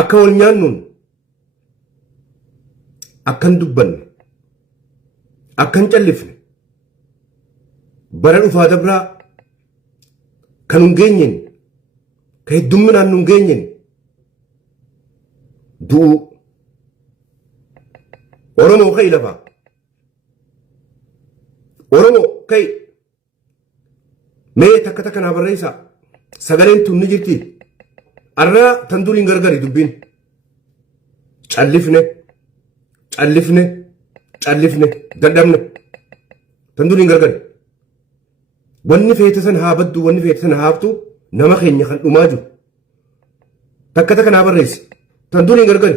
akka wal nyaannuun akkan dubbanne akkan callifne bara dhufaa dabraa kan hin geenyeen ka heddumminaan nu hin geenyeen du'uu Oromoo kai lafaa Oromoo kai mee takka takka naa barreessaa sagaleen tun ni jirti arraa tan duriin gargari dubbiin callifne dadhabne tan duriin gargari wanni feete san haa baddu wanni feete san haa haftu nama keenya kan dhumaa jiru takka takka naa barreessi tan duriin gargari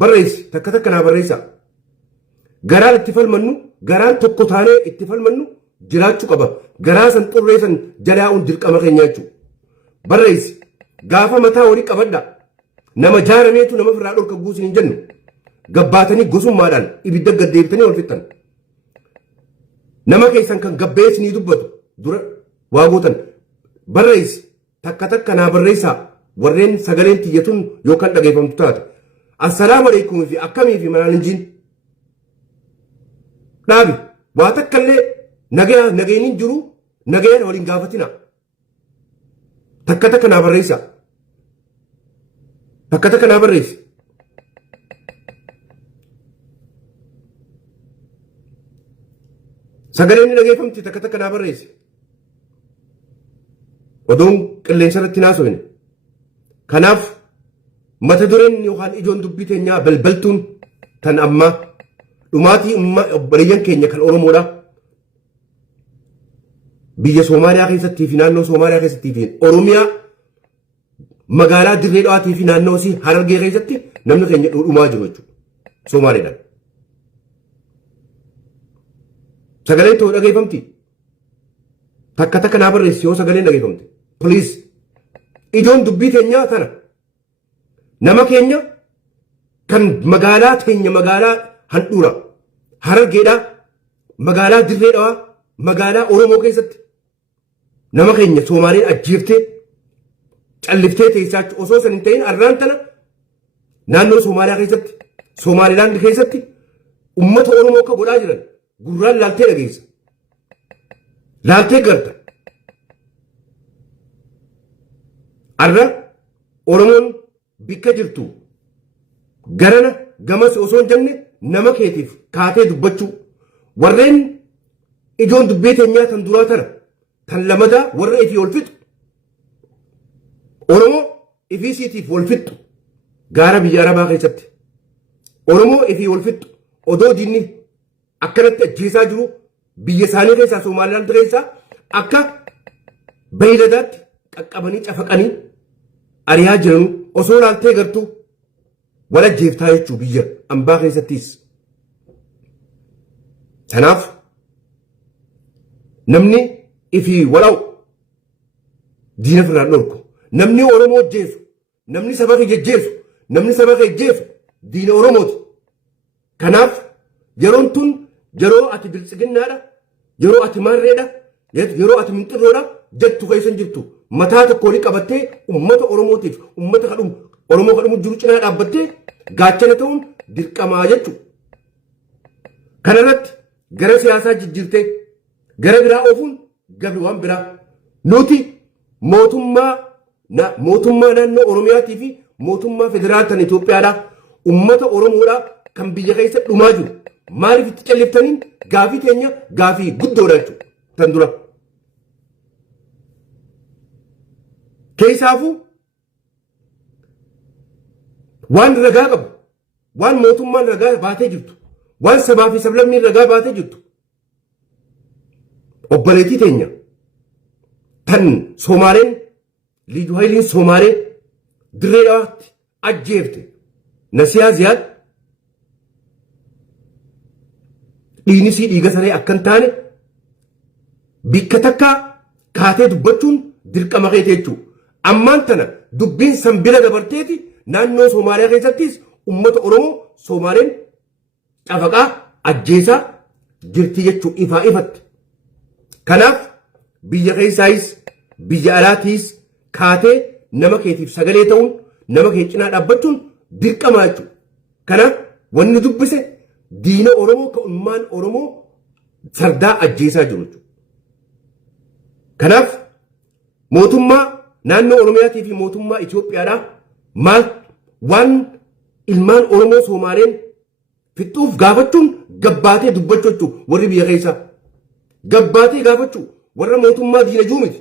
barreessi takka takka naa barreessaa garaan itti falmannu garaan tokko taanee itti falmannu jiraachuu qaba garaa san xurreessan jalaa'uun dirqama keenya jechuudha barreessi gaafa mataa horii qabadha nama jaarameetu nama firraa dhorka guusin hin jennu gabbaatanii gosummaadhaan ibidda gaddeebitanii ol fixxan nama keessan kan gabbeessinii dubbatu dura waa gootan barreessi takka takka naa barreessaa warreen sagaleen tiyyatuun yookaan dhageeffamtu taate assalaamu alaikum fi akkamii fi manaan hin jiin dhaabi waa takkallee nageenin jiru nageen waliin gaafatina takka takka naa barreessaa takka takka naa barreessi sagaleen ni dhageeffamti takka takka naa barreessi odoon qilleensa irratti naasofne kanaaf mata dureen yookaan ijoon dubbii teenyaa balbaltuun tan ammaa dhumaatii obboleeyyan keenya kan Oromoodha biyya Soomaaliyaa keessattii fi naannoo Soomaaliyaa keessattii fi Oromiyaa magaalaa Dirree Dhawaatii fi naannoo isii Harargee keessatti namni keenya dhumaa jiru jechuudha Soomaaliidhaan. Sagaleen too dhageeffamti takka takka naa barreessi yoo sagaleen dhageeffamti please ijoon dubbii teenyaa tana nama keenya kan magaalaa teenya magaalaa handhuura Harargeedhaa magaalaa Dirree Dhawaa magaalaa Oromoo keessatti nama keenya Soomaaleen ajjeeftee calliftee teessaatti osoo san hin ta'in arraan tana naannoo Soomaaliyaa keessatti Somaalilaand keessatti ummata Oromoo akka godhaa jiran gurraan laaltee dhageessa laaltee garta arra Oromoon bikka jirtu garana gamas osoo hin jenne nama keetiif kaatee dubbachuu warreen ijoon dubbii teenyaa tan duraa tana tan lamadaa warra ifii ol fixu Oromoo ifii siitiif ol fixu gaara biyya Arabaa keessatti Oromoo ifii ol fixu odoo diinni akkanatti ajjeesaa jiru biyya isaanii keessaa Somaalilaand keessaa akka beeyladaatti qaqqabanii cafaqanii ariyaa jiran osoo laaltee gartuu wal ajjeeftaa jechuu biyya ambaa keessattis. Kanaaf namni ifii wala'u diina firraan dhorku namni Oromoo ajjeesu namni saba kee ajjeesu namni saba kee ajjeesu diina Oromooti. Kanaaf yeroon tun yeroo ati biltsiginnaadha yeroo ati maarreedha yeroo ati minxirroodha jettu keessan jirtu mataa tokkoo ni qabattee ummata Oromootiif ummata kadhumu Oromoo kadhumu jiru cinaa dhaabbattee gaachana ta'uun dirqamaa jechuudha. Kanarratti gara siyaasaa jijjiirtee gara biraa oofuun gabri waan biraa nuti mootummaa naannoo Oromiyaatii fi mootummaa federaalaa tan Itoophiyaadhaa ummata Oromoodhaa kan biyya keessa dhumaa jiru maaliif itti calliftaniin gaafii teenya gaafii guddoodha jechuudha tan dura. Keessaafuu waan ragaa qabu waan mootummaan ragaa baatee jirtu waan sabaa fi sablammiin ragaa baatee jirtu obboleettii teenya tan Soomaaleen liidu hayliin Soomaalee Dirree Dhawaatti ajjeefte Nasiyaa Ziyaad dhiinisii dhiiga saree akkan taane bikka takkaa kaatee dubbachuun dirqama keete jechuudha. Ammaan tana dubbiin sanbila dabarteeti naannoo Soomaaliyaa keessattis ummata Oromoo Soomaaleen cafaqaa ajjeesaa jirti jechuudha ifaa ifatti. Kanaaf biyya keessaayis biyya alaatiis kaatee nama keetiif sagalee ta'uun nama kee cinaa dhaabbachuun dirqama jechuudha. Kanaaf wanni dubbise diina Oromoo kan ummaan Oromoo sardaa ajjeesaa jiru jechuudha. Kanaaf mootummaa naannoo Oromiyaatii fi mootummaa Itoophiyaadhaa maal waan ilmaan Oromoo Soomaaleen fixuuf gaafachuun gabbaatee dubbachuu jechuudha warri biyya keessaa. Gabbaatee gaafachuu warra mootummaa diina juu miti.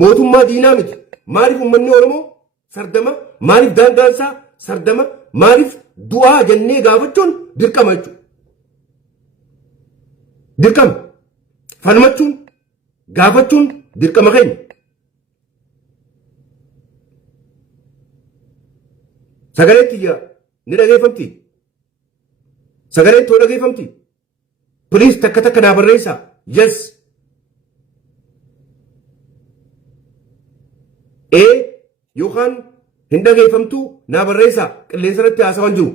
Mootummaa diinaa miti. Maaliif uummanni Oromoo sardama? Maaliif daangaansaa sardama? Maaliif du'aa jennee gaafachuun dirqama jechuudha. Dirqama. Falmachuun gaafachuun dirqama keenya. Sagaleetti jira ni dhageeffamti. Sagaleetti hoo dhageeffamti. Please takka takka naa barreessaa. Yes. Yookaan hin dhageeffamtu naa barreessaa. Qilleensa irratti haasawaan jiru.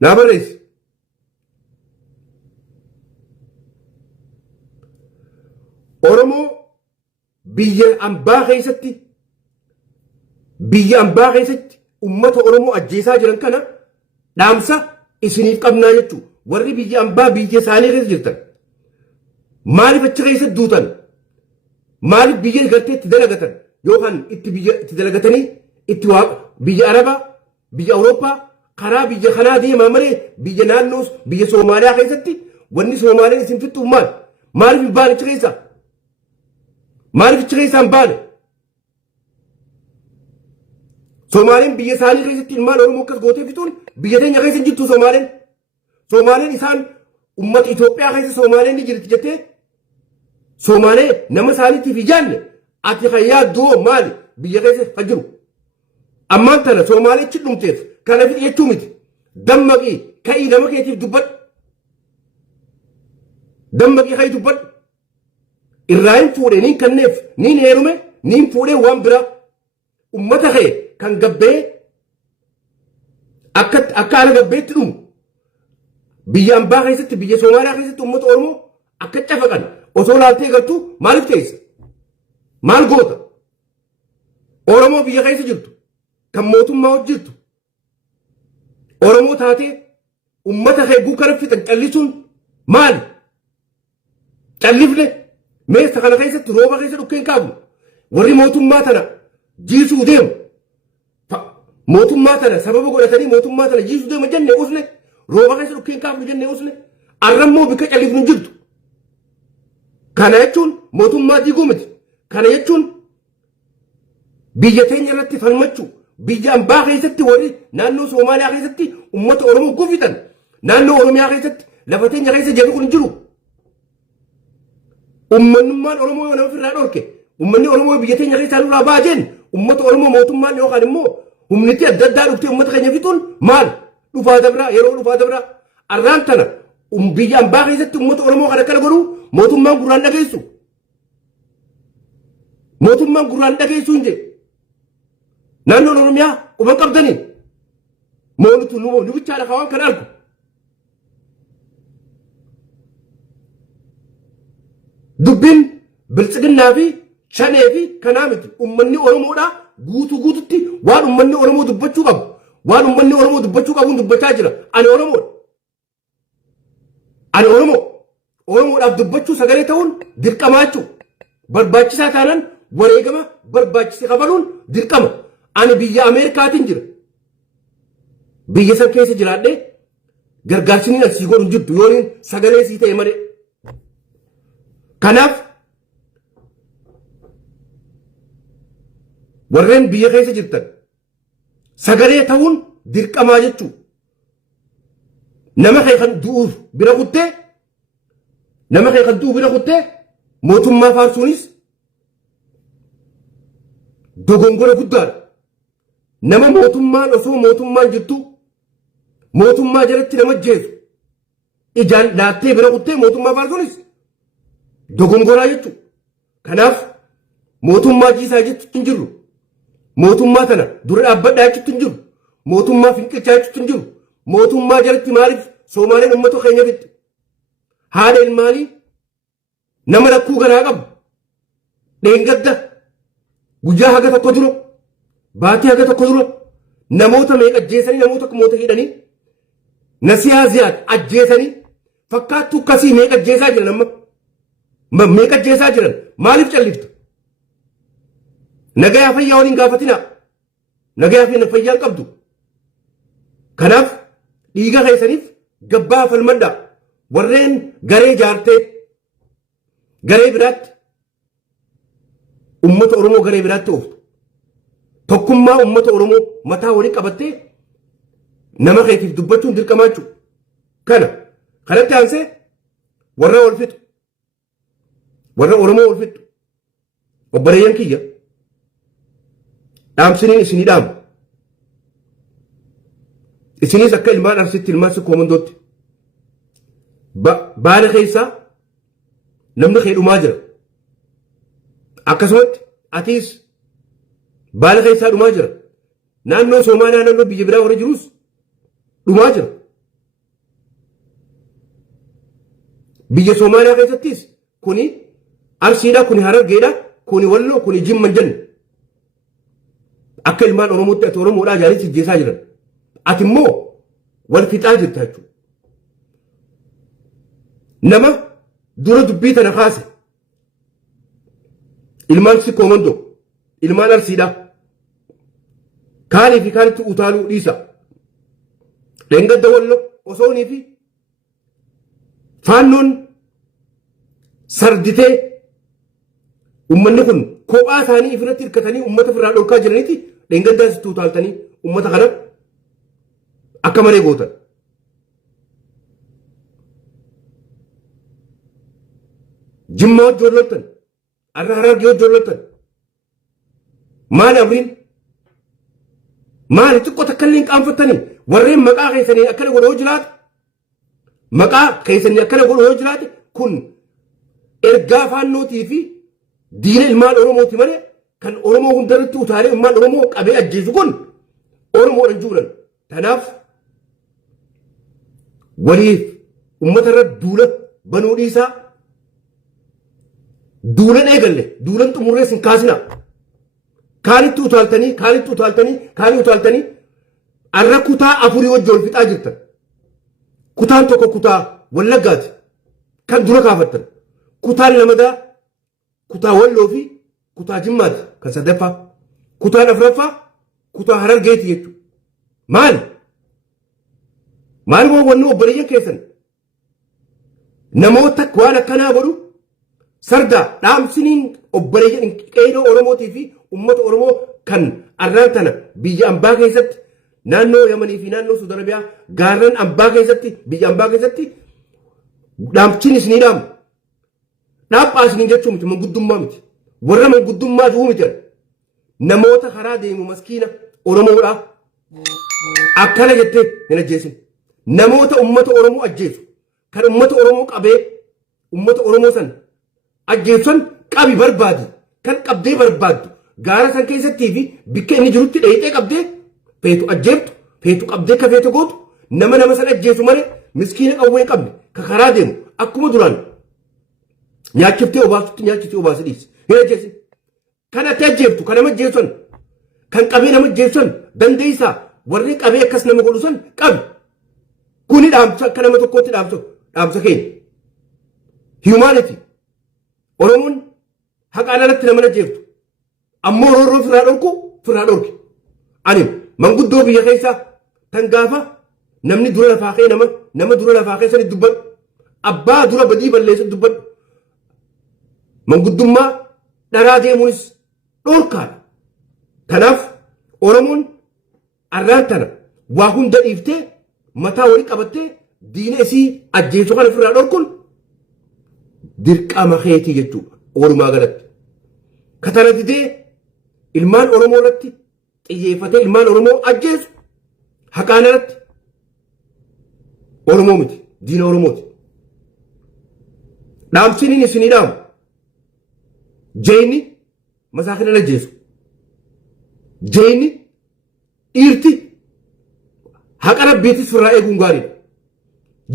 Naa barreessi. Oromoo biyya ambaa keessatti ummata Oromoo ajjeesaa jiran kana dhaamsa isiniif qabnaa jechuudha. Warri biyya ambaa biyya isaanii keessa jirtan maaliif achi keessa duutan? Maaliif biyya gartee itti dalagatan yookaan itti dalagatanii itti biyya Arabaa, biyya Awurooppaa karaa biyya kanaa deemaa malee biyya naannoo biyya Soomaaliyaa keessatti wanni Soomaaleen isin fixuuf maal? Maaliif hin baane achi keessaa? Maaliif achi keessaa hin baane? Soomaaleen biyya isaanii keessatti ilmaan Oromoo akkas gootee fixuun biyya teenya keessa hin jirtu Soomaaleen. Soomaaleen isaan ummata Itoophiyaa keessa Soomaaleen ni jirti jettee Soomaalee nama isaaniitiif ijaanne ati kan yaaddoo maali biyya keessa kan jiru. Ammaan tana Soomaalee achi dhumteef kana fixi jechuu miti. Dammaqii ka'ii nama keetiif dubbadhu. Dammaqii ka'ii dubbadhu. Irraa hin fuudhee niin kanneef niin heerume niin fuudhee waan biraa ummata kee kan gabbee akka ala gabbeetti dhumu. Biyya ambaa keessatti biyya Soomaaliyaa keessatti ummata Oromoo akka cafaqan osoo laaltee galtuu maaliif teessa? Maal goota? Oromoo biyya keessa jirtu kan mootummaa hojjirtu Oromoo taatee ummata kee guukara fixan callisuun maali? Callifne meessa kana keessatti rooba keessa dhukkeen qabu warri mootummaa tana jiisuu deemu. Mootummaa tana sababa godhatanii mootummaa tana jiisuu deema jennee usne. Rooba keessa dhukkeen qabu jennee usne. Arrammoo bika callifnu jirtu. Kana jechuun mootummaa diiguu miti. Kana jechuun biyya teenya irratti falmachuu biyya ambaa keessatti warri naannoo Soomaaliyaa keessatti ummata Oromoo gufitan naannoo Oromiyaa keessatti lafa teenya keessa jedhu kun jiru. Ummannummaan Oromoo yoo nama ofirraa dhorke ummanni Oromoo biyya teenya keessaa nurraa baajeen ummata Oromoo mootummaan yookaan immoo humniti adda addaa dhuftee ummata keenya fixuun maal dhufaa dabraa yeroo dhufaa dabraa arraan tana biyya ambaa keessatti ummata Oromoo kan akkana godhu mootummaan gurraan dhageessu. Mootummaan gurraan dhageessu hin jedhe. Naannoon Oromiyaa quban qabdanii moonutu nu bichaadha kawaan kan argu. Dubbiin biltsiginnaa fi shanee fi kanaa miti ummanni Oromoodhaa guututti waan ummanni Oromoo dubbachuu qabu waan ummanni Oromoo dubbachuu qabuun dubbachaa jira. Ani Oromoodha. Ani Oromoodhaaf dubbachuu sagalee ta'uun dirqamaa jechuudha. Barbaachisaa taanaan wareegama barbaachise qabaluun dirqama. Ani biyya Ameerikaatiin jira. Biyya san keessa jiraadhee gargaarsinii asii godhu jirtu yooniin sagalee sii ta'e malee. Kanaaf warreen biyya keessa jirtan sagalee ta'uun dirqamaa jechuudha. Nama kee kan du'uuf bira kuttee mootummaa faarsuunis dogongora guddaadha. Nama mootummaan osoo mootummaan jirtu mootummaa jalatti nama jeesu ijaan laattee bira kuttee mootummaa faarsuunis dogongoraa jechuudha. Kanaaf mootummaa jiisaa jechuutti hin jirru. Mootummaa tana dura dhaabbadhaa jechuutti hin jiru. Mootummaa finqichaa jechuutti hin jiru. Mootummaa jalatti maaliif Soomaaleen uummata keenya fixxe? Haadha ilmaanii nama rakkuu garaa qabu dheengadda guyyaa haga tokko dura baatii haga tokko dura namoota meeqa ajjeesanii namoota kumoota hidhanii Nasihaa Ziyaad ajjeesanii fakkaattu akkasii meeqa ajjeesaa jiran amma meeqa ajjeesaa jiran maaliif calliftu? Nagayaa fayyaa waliin gaafatinaa. Nagayaa fayyaa hin qabdu. Kanaaf dhiiga keessaniif gabbaa falmadhaa. Warreen garee jaartee garee biraatti ummata Oromoo garee biraatti ooftu. Tokkummaa ummata Oromoo mataa walii qabattee nama keetiif dubbachuun dirqamaa jechuudha. Kanatti aansee warra wal fixu. Warra Oromoo wal fixu. Obboleeyyan kiyya dhaamsiniin isinii dhaamu. Isinis akka ilmaan Arsiitti ilmaan Sikkoo Mandootti baala keessaa namni kee dhumaa jira. Akkasumatti atiis baala keessaa dhumaa jira. Naannoo Soomaaliyaa naannoo biyya biraa warra jirus dhumaa jira. Biyya Soomaaliyaa keessattis kuni Arsiidha, kuni Harargeedha, kuni Walloo, kuni Jimman jenna. Akka ilmaan Oromootti ati Oromoodhaa jaalatti ajjeesaa jiran. Ati immoo wal fixaa jirta jechuudha. Nama dura dubbii tana kaase ilmaan Sikkoo Mandoo, ilmaan Arsiidhaa kaanii fi kaanitti utaaluu dhiisa. Dheengadda Walloo osoonii fi faannoon sarditee ummanni kun kophaa isaanii ifirratti hirkatanii ummata firraa dhorkaa jiraniiti dheengaddaas itti utaaltanii ummata kana akka maree gootan. Jimmaa hojii hollottan, Harargee hojii hollottan. Maali abriin? Maali xiqqoo takka illee hin qaanfattanii? Warreen maqaa keessanii akkana godhoo jiraate, maqaa keessanii akkana godhoo jiraate kun ergaa faannootii fi diina ilmaan Oromooti malee kan Oromoo hundarratti utaalee ilmaan Oromoo qabee ajjeesu kun Oromoodhaan juulan. Kanaaf waliif uummata irra duula banuu dhiisaa. Duulan eegalle, duulan xumurrees hin kaasina. Kaanitti utaaltanii arra kutaa afurii wajji ol fixaa jirtan. Kutaan tokko kutaa Wallaggaati kan dura kaafattan. Kutaan lamadaa kutaa Walloo fi kutaa Jimmaati kan sadaffaa. Kutaan afuraffaa kutaa Harargeeti jechuudha. Maali moo wanni obboleeyyan keessan namoota waan akkanaa godhu sardaa dhaamsiniin obboleeyyan qeedoo Oromootii fi uummata Oromoo kan arraan tana biyya ambaa keessatti naannoo Yamanii fi naannoo Suud Arabiyaa gaarran ambaa keessatti biyya ambaa keessatti dhaamchin isinii dhaamu. Dhaabaa isinii jechuun miti manguddummaa miti. Warra manguddummaa du'uu miti. Namoota karaa deemu maskiina Oromoodhaa akkana jettee hin ajjeesin. Namoota uummata Oromoo ajjeesu kan uummata Oromoo qabee uummata Oromoo san ajjeesan qabi barbaadi kan qabdee barbaaddu gaara san keessattii fi bikka inni jirutti dheeyxee qabdee feetu ajjeeftu feetu qabdee ka feetu gootu nama san ajjeesu malee miskiina qawwee qabne ka karaa deemu akkuma duraan nyaachiftee obaasutti nyaachiftee obaasi dhiisi hin ajjeesin. Kan ati ajjeeftu kan nama ajjeesan kan qabee nama ajjeesan dandeessaa warri qabee akkas nama godhu san qabi. Kuni dhaamsa akka nama tokkootti dhaamsa keenya. Humanity. Oromoon haqaan alatti nama ajjeeftu. Ammoo roorroo firraa dhorki. Ani manguddoo biyya keessaa tan gaafa namni dura lafaa kee nama dura lafaa keessatti dubbadhu. Abbaa dura badii balleessatti dubbadhu. Manguddummaa dharaa deemuunis dhorkaadha. Kanaaf Oromoon arraan tana waa hunda dhiiftee mataa walii qabattee diina isii ajjeesuu kana firraa dhorkuun dirqama keetii jechuudha. Walumaa galatti. Katana didee ilmaan Oromoo irratti xiyyeeffatee ilmaan Oromoo ajjeesu haqaan irratti Oromoo miti diina Oromooti. Dhaamsiniin isinii dhaamu. Jayni masaakina ajjeesu. Jayni dhiirti haqa rabbiitis firraa eeguun gaariidha.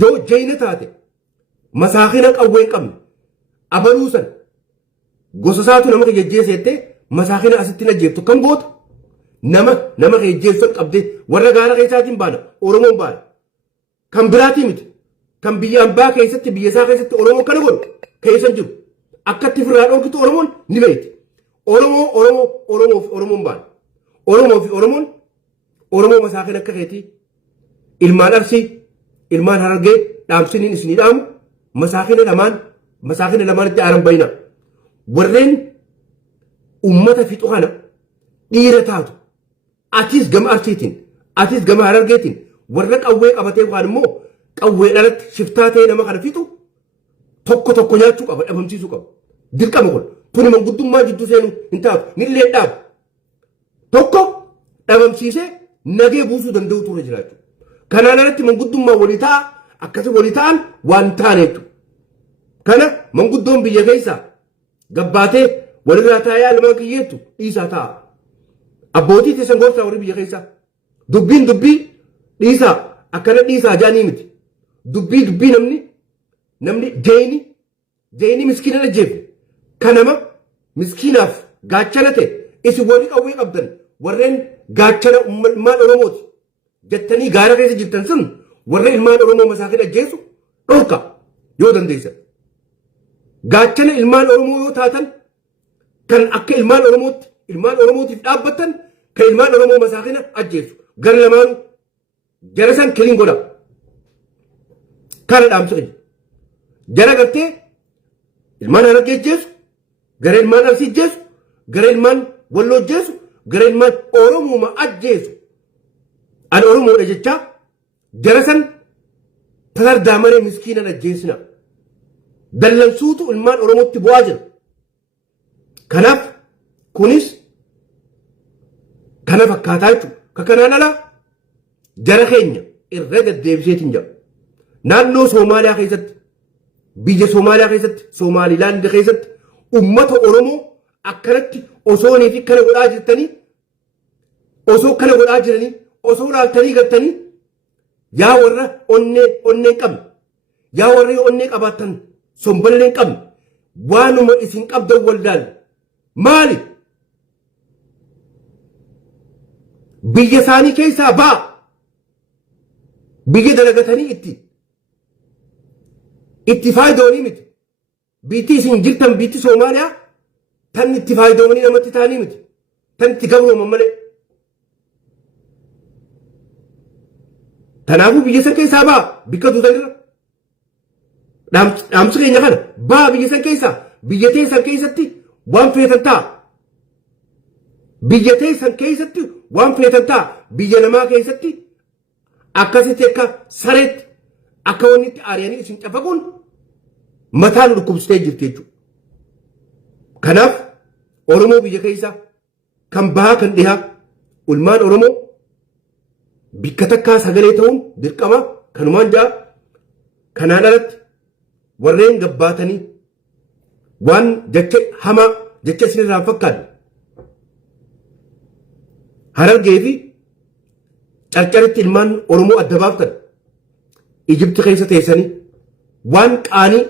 Yoo jayna taate masaakina qawwee hin qabne abaluu san gosa isaatu nama jajjeeseettee masaakina asitti ajjeeftu kan goota nama ejjeessan qabdee warra gaara keessaatiin baana Oromoon baana. Kan biraatii miti. Kan biyya ambaa keessatti biyya isaa keessatti Oromoo kana godhu keessan jiru. Akkatti firraa dhoorkitu Oromoon ni beekti. Oromoon baana. Oromoo fi Oromoo masaakin akka keetii ilmaan Arsii ilmaan Harargee dhaamsiniin isinii dhaamu masaakina lamaan itti aaran bayina. Warreen ummata fixu kana dhiira taatu atis gama Arsiitiin atis gama Harargeetiin warra qawwee qabatee waan immoo qawwee dhalatti shiftaa ta'ee nama kana fixu tokko nyaachuu qaba dhabamsiisuu qaba. Dirqama kun tuni manguddummaa jidduu seenuu hin taatu nillee dhaabu. Tokko dhabamsiisee nagee buusuu danda'u ture jiraachuu. Kanaan alatti manguddummaa walii ta'a akkasii walii ta'an waan taaneetu. Kana manguddoon biyya keessaa gabbaatee walirraa taa'ee almaa kiyyeettu dhiisaa ta'a. Abbootii teessan gorsaa warri biyya keessaa. Dubbiin dhiisaa akkana dhiisaa jaanii miti. Dubbii namni jeeni miskiina ajjeefu. Kanama miskiinaaf gaachana ta'e isin warri qawwee qabdan warreen gaachana ilmaan Oromooti jettanii gaara keessa jirtan sun warra ilmaan Oromoo masaakin ajjeesu dhorka yoo dandeessan. Gaachana ilmaan Oromoo yoo taatan kan akka ilmaan Oromootiif dhaabbattan kan ilmaan Oromoo masaakina ajjeesu gara lamaanuu jara san kiliin godha. Kana dhaamsa qabu. Jara gartee ilmaan Harargee ajjeesu gara ilmaan Arsii ajjeesu gara ilmaan Walloo ajjeesu gara ilmaan Oromoo ajjeesu. Ani Oromoodha jechaa jara san tatardaa maree miskiinan ajjeesina. Dallansuutu ilmaan Oromootti bu'aa jira. Kanaaf kunis kana fakkaataa jechuudha. Kanaan alaa jara keenya irra deddeebiseetiin jira. Naannoo Soomaaliyaa keessatti biyya Soomaaliyaa keessatti Somaalilaand keessatti ummata Oromoo akkanatti osoonii fi kana godhaa jirtanii osoo laaltanii gartanii yaa warra onnee qabne yaa warra onnee qabaattan somballee qabne waanuma isin qabdan waldaan maali biyya isaanii keessaa baa biyya dalagatanii itti faayidoonii miti biitti isin jirtan biitti Soomaaliyaa tan itti faayidoomanii namatti ta'anii miti tan itti gabrooman malee. Kanaafuu biyya san keessaa baa bikka tuutanirra dhaamsa keenya kana baa biyya san keessaa biyya teessan keessatti waan feetan ta'a. Biyya teessan keessatti waan feetan ta'a. Biyya namaa keessatti akkasitti akka sareetti akka wanni itti aari'anii isin cafaquun mataa nu dhukkubsitee jirti jechuudha. Kanaaf Oromoo biyya keessaa kan bahaa kan dhihaa ilmaan Oromoo bikka takkaa sagalee ta'uun dirqama kanumaan jaa kanaan alatti warreen gabbaatanii waan jecha hamaa jecha isinirraa fakkaatu Harargee fi carcaritti ilmaan Oromoo adda baaftan Ijibti keessa teessanii waan qaanii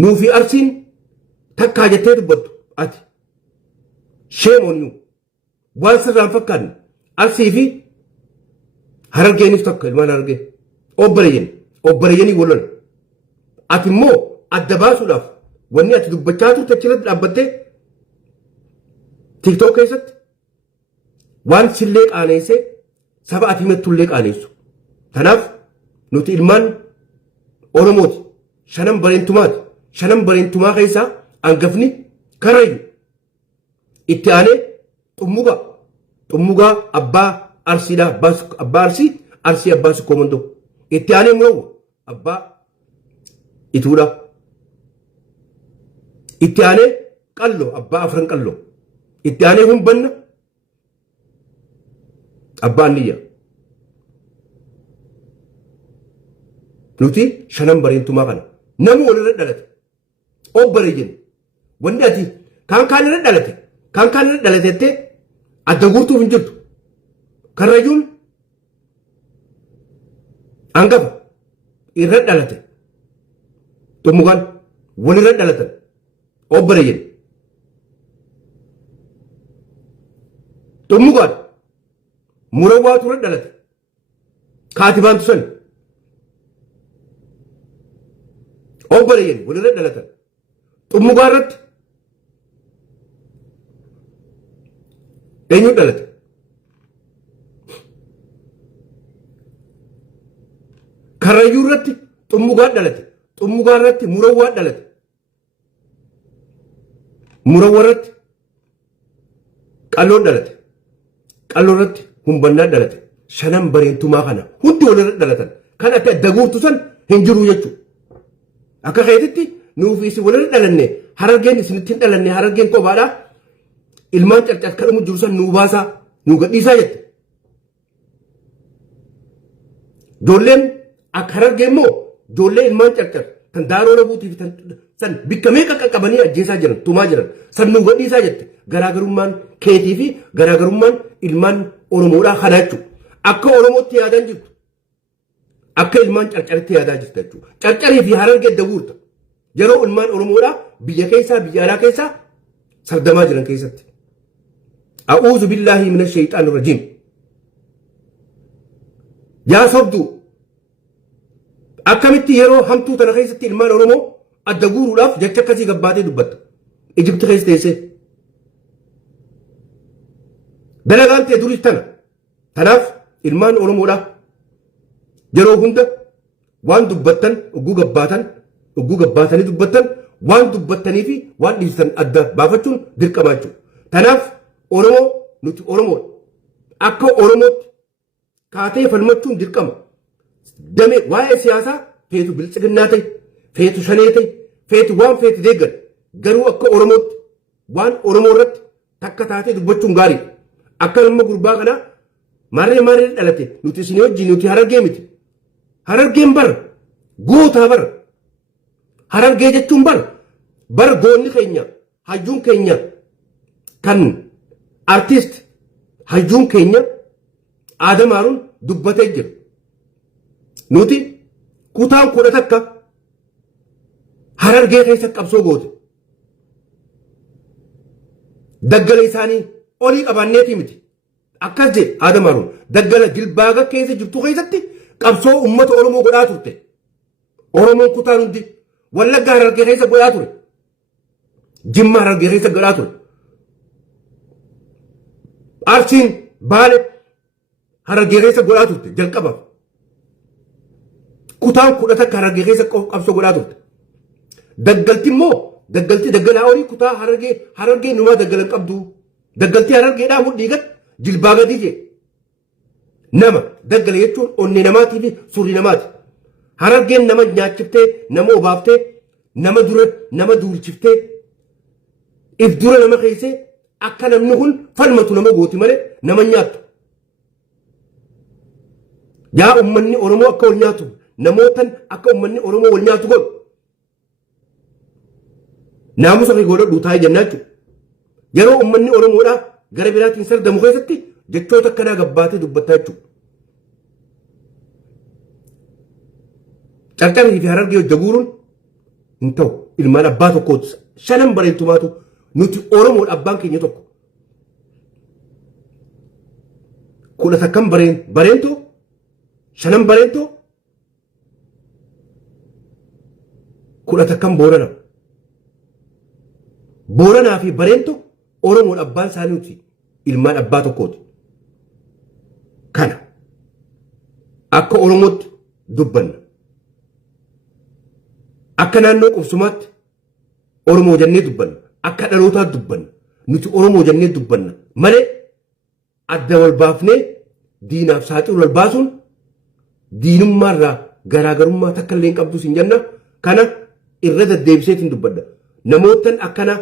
nuu fi Arsiin takkaa jettee dubbattu ati shame on you waan sirraan fakkaanne Arsii fi Harargeenis takka ilmaan Harargee obboleeyyanii walolan ati immoo adda baasuudhaaf wanni ati dubbachaa turte achirratti dhaabbattee TikTok keessatti waan sillee qaaneessee saba ati himattullee qaaneessu. Kanaaf nuti ilmaan Oromooti shanan bareentumaati. Shanan bareentumaa keessaa hangafni Karayyu itti aanee Xummugaa abbaa Arsiidha abbaa Arsii abbaa Sukkoomandoo itti aanee Murowwa abbaa Ituudha itti aanee Qalloo abbaa Afran Qalloo itti aanee Humbanna abbaa Niyya. Nuti shanan bareentumaa kana namu walirra dhalate obboleeyyan wanni ati kaan irra dhalatettee adda guurtuuf hin jirtu. Karrayyuun hangafa irra dhalate Xummugaan walirra dhalatan obboleeyyan xummugaan murawwaa ture dhalate kaatibaantu san obboleeyyan walirra dhalatan xummugaa irratti eenyu dhalate karrayyuu irratti xummugaa dhalate xummugaa irratti murawwaa dhalate murawwaa irratti qalloon dhalate qalloo irratti humbannaa dhalate shanan bareentumaa kana hundi walirra dhalatan kan akka daguurtu san hin jiru jechuudha. Akka keetitti nuufi isin walirra dhalanne harargeen isinitti hin dhalanne harargeen kophaadhaa ilmaan carcar kadhamu jiru san nuu baasaa nuu gadhiisaa jette. Ijoolleen akka harargee immoo ijoollee ilmaan carcar kan daaroo labuutiif san bikka meeqa qaqqabanii ajjeesaa jiran tumaa jiran san nuu gadhiisaa jette. Garaagarummaan keetii fi garaagarummaan ilmaan Oromoodhaa kana jechuudha. Akka Oromootti yaadan jirtu akka ilmaan carcaritti yaadaa jirtu jechuudha. Carcarii fi harargee daguurta yeroo ilmaan Oromoodhaa biyya keessaa biyya alaa keessaa sardamaa jiran keessatti. A'uudhu billaahi mina shayxaani rajiim. Yaa sobduu akkamitti yeroo hamtuu tana keessatti ilmaan Oromoo adda guuruudhaaf jecha akkasii gabbaatee dubbatta. Ijibti keessa teessee. Dalagaan ta'e duris tana. Tanaaf ilmaan Oromoodhaa yeroo hunda waan dubbattan ugguu gabbaatanii dubbattan waan dubbattanii fi waan dhiistan adda baafachuun dirqama jechuudha. Tanaaf Oromoo nuti Oromoodha. Akka Oromootti kaatee falmachuun dirqama. Damee waa'ee siyaasaa feetu bilchiginnaa ta'e, feetu shanee ta'e, feetu waan feeti deeggan garuu akka Oromootti waan Oromoo irratti takka taatee dubbachuun gaariidha. Akka nama gurbaa kanaa maarree dhalate nuti isin wajjin nuti harargee miti. Harargeen bar gootaa bar harargee jechuun bar goonni keenya hayyuun keenya kan artist hayyuun keenya Aadam Haaruun dubbatee jira. Nuti kutaan 11 harargee keessa qabsoo goote. Daggala isaanii olii qabanneetii miti. Akkas jedhe Aadam Haaruun daggala Dilbaaga keessa jirtu keessatti qabsoo uummata Oromoo godhaa turte. Oromoon kutaan hundi Wallagga harargee keessa godhaa ture. Jimma harargee keessa godhaa ture. Arsiin Baale harargee keessa godhaa turte jalqabaaf. Kutaan 11 harargee keessa qabsoo godhaa turte. Daggalti immoo daggalaa olii kutaa harargee numaa daggalan qabdu. Daggalti harargeedhaa mudhii gad Dilbaaga dijee. Nama daggala jechuun onnee namaatii fi suurri namaati. Harargeen nama nyaachiftee, nama obaaftee, nama duulchiftee, if dura nama keessee akka namni kun falmatu nama gooti malee nama nyaattu. Yaa uummanni Oromoo akka wal nyaatu namootan akka uummanni Oromoo wal nyaatu godhu. Naamusa fi godhadhu taa'ee jennaa jechuudha. Yeroo uummanni Oromoodhaa gara biraatiin sardamu keessatti jechoota akkanaa gabbaatee dubbataa jechuudha. Carcarii fi harargee hojja guuruun hin ta'u ilmaan abbaa tokkooti. Shanan bareentumaatu nuti Oromoodha abbaan keenya tokko. 11 bareentoo shanan bareentoo 11 Boorana. Booranaa fi bareentoo Oromoodha abbaan isaanii nuti ilmaan abbaa tokkooti. Kana akka Oromootti dubbanna. Akka naannoo qubsumaatti Oromoo jennee dubbanna. Akka dhalootaatti dubbanna. Nuti Oromoo jennee dubbanna. Malee adda wal baafnee diinaaf saaxilu wal baasuun diinummaarraa garaagarummaa takka illee hin qabdu siin jenna. Kana irra deddeebiseetiin dubbadda. Namootan akkana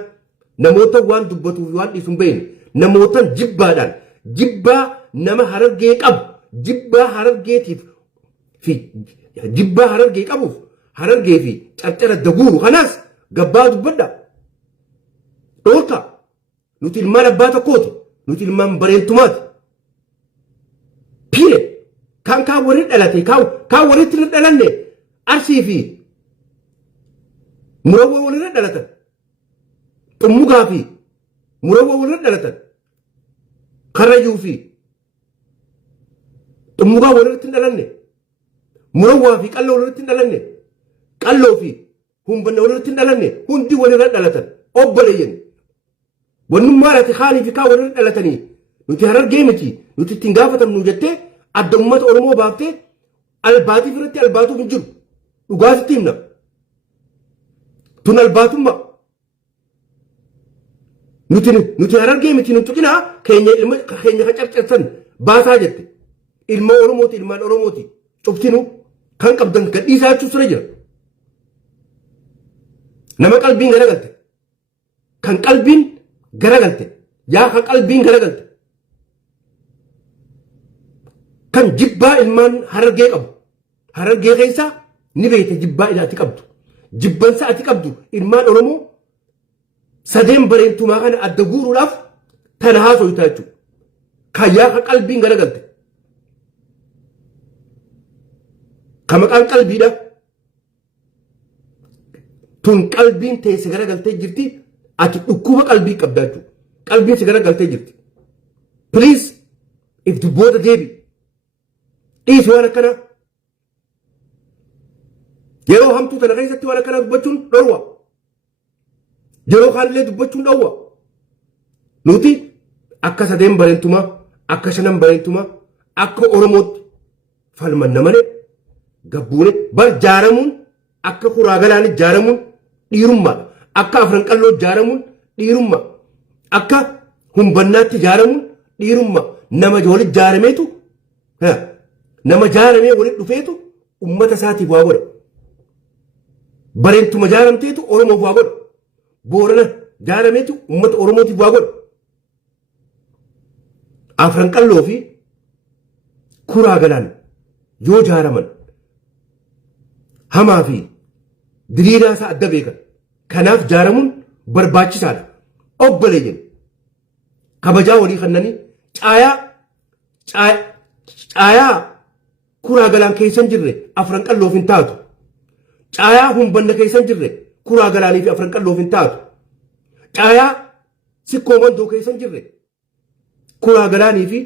namoota waan dubbatuuf waan dhiisu hin beekne namootan jibbaadhaan jibbaa nama harargee qabu jibbaa harargeetiif fi jibbaa harargee qabuuf harargee fi carcara daguuru kanaas gabbaa dubbadda. Dhoorka nuti ilmaan abbaa tokkooti nuti ilmaan bareentumaati. Piire kaan warri dhalate kaan warritti hin dhalanne Arsii fi Murawwaa walirra dhalatan. Xummugaa fi Murawwaa walirra dhalatan. karrayyuu fi xummugaa walirratti hin dhalanne murawwaa fi qalloo walirratti hin dhalanne qalloo fi humbanna walirratti hin dhalanne hundi walirra dhalatan obboleeyyan wannummaa laati kaanii fi kaa walirra dhalatanii nuti Harargee miti nuti ittiin gaafatamnu jettee adda uummata Oromoo baaftee albaatiif irratti albaatuuf hin jiru dhugaasitti himna tun albaatummaa nuti Harargee miti nuti tuqinaa keenya qacarcarsan baasaa jette ilma Oromooti ilmaan Oromooti cuftinu kan qabdan gadhiisaa jechuun sirra jira nama qalbiin garagalte kan qalbiin garagalte yaa kan qalbiin garagalte kan jibbaa ilmaan Harargee qabu Harargee keessaa ni beekte jibbaa ati qabdu jibbansa ati qabdu ilmaan Oromoo sadeen bareentumaa kana adda guuruudhaaf tana haasoytaa jechuudha kan yaa kan qalbiin garagalte kan maqaan qalbiidha tun qalbiin teesse garagaltee jirti ati dhukkuba qalbii qabdaa jechuudha qalbiin si garagaltee jirti please if dubboota deebi dhiisi waan akkanaa yeroo hamtuu tana keessatti waan akkanaa dubbachuun dhorwa yeroo kaanillee dubbachuun dhowwa nuti akka sadeen bareentumaa akka shanan bareentumaa akka Oromootti falmanna malee gabbuune bar jaaramuun akka kuraa galaan jaaramuun dhiirummaa akka afran qalloo jaaramuun dhiirummaa akka humbannaatti jaaramuun dhiirummaa nama walitti jaarameetu nama jaaramee walitti dhufeetu ummata isaatiif waa godha bareentuma jaaramteetu Oromoof waa godha Boorana jaarameetu ummata Oromootiif waa godha afran qalloo fi kuraa galaan yoo jaaraman hamaa fi diriiraa isaa adda beekan kanaaf jaaramuun barbaachisaadha obboleeyyan kabajaa walii kannanii caayaa kuraa galaan keessan jirre afran qalloof hin taatu caayaa humbanna keessan jirre kuraa galaanii fi afran qalloof hin taatu caayaa sikkoo mandoo keessan jirre kuraa galaanii fi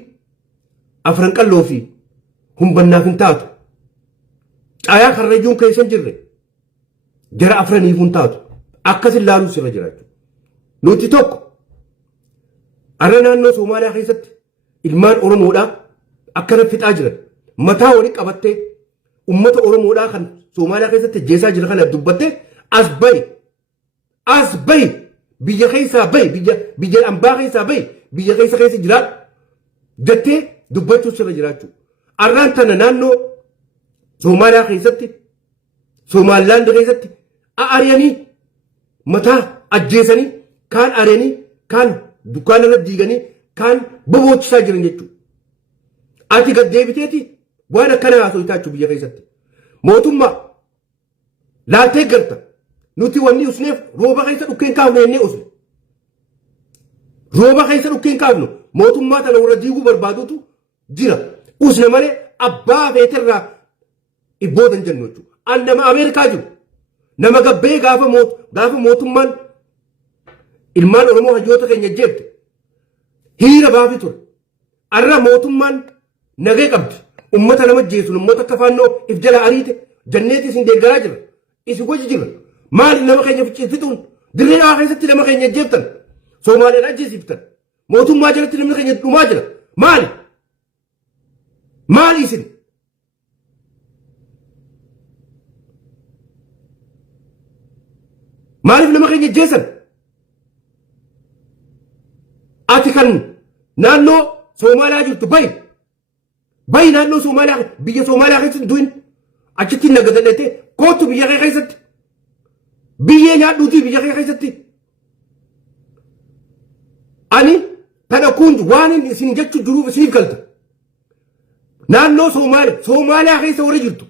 afran qalloo fi humbannaaf hin taatu caayaa karrayyuun keessan jirre jara afraniif hin taatu akkasin laaluu sirra jiraachuu nuti tokko arra naannoo Somaaliyaa keessatti ilmaan Oromoodhaa akkana fixaa jiran mataa walii qabattee ummata Oromoodhaa kan Somaaliyaa keessatti jeesaa jira kana dubbattee as bayi biyya keessaa bayi biyya ambaa keessaa bayi biyya keessa jiraadhu jettee dubbachuu sirra jiraachuu arraan tana naannoo Somaaliyaa keessatti Somaalilaand keessatti ari'anii mataa ajjeesanii kaan ari'anii kaan dukkaana irra diiganii kaan boboochisaa jiran jechuudha. Ati gad deebiteeti waan akkana haasoytaa jechuudha biyya keessatti. Mootummaa laaltee garta nuti wanni usneef rooba keessa dhukkeen kaafnu jennee usne. Rooba keessa dhukkeen kaafnu mootummaa tana warra diiguu barbaadutu jira. Usne malee abbaa feeterraa ibboodan jennu jechuudha. An nama Ameerikaa jiru nama gabbee gaafa mootummaan ilmaan Oromoo hayyoota keenya jeebte hiira baafi ture. Arra mootummaan nagee qabdi ummata nama jeesun ummata akka faannoo if jala ariite janneeti isin deeggaraa jira isin wajji jira maali nama keenya fixuun dirree dhaa keessatti nama keenya jeebtan Somaaliyaa ajjeesiftan mootummaa jalatti namni keenya dhumaa jira maali isin maaliif nama keenya jeesan ati kan naannoo Somaaliyaa jirtu bayi naannoo Somaaliyaa biyya Somaaliyaa keessatti du'in achitti nagadanneete kootu biyya kee keessatti biyyee nyaadhuutii biyya kee keessatti ani kana kun waan isin jechuu jiruuf isiniif galta naannoo Somaaliyaa keessa warri jirtu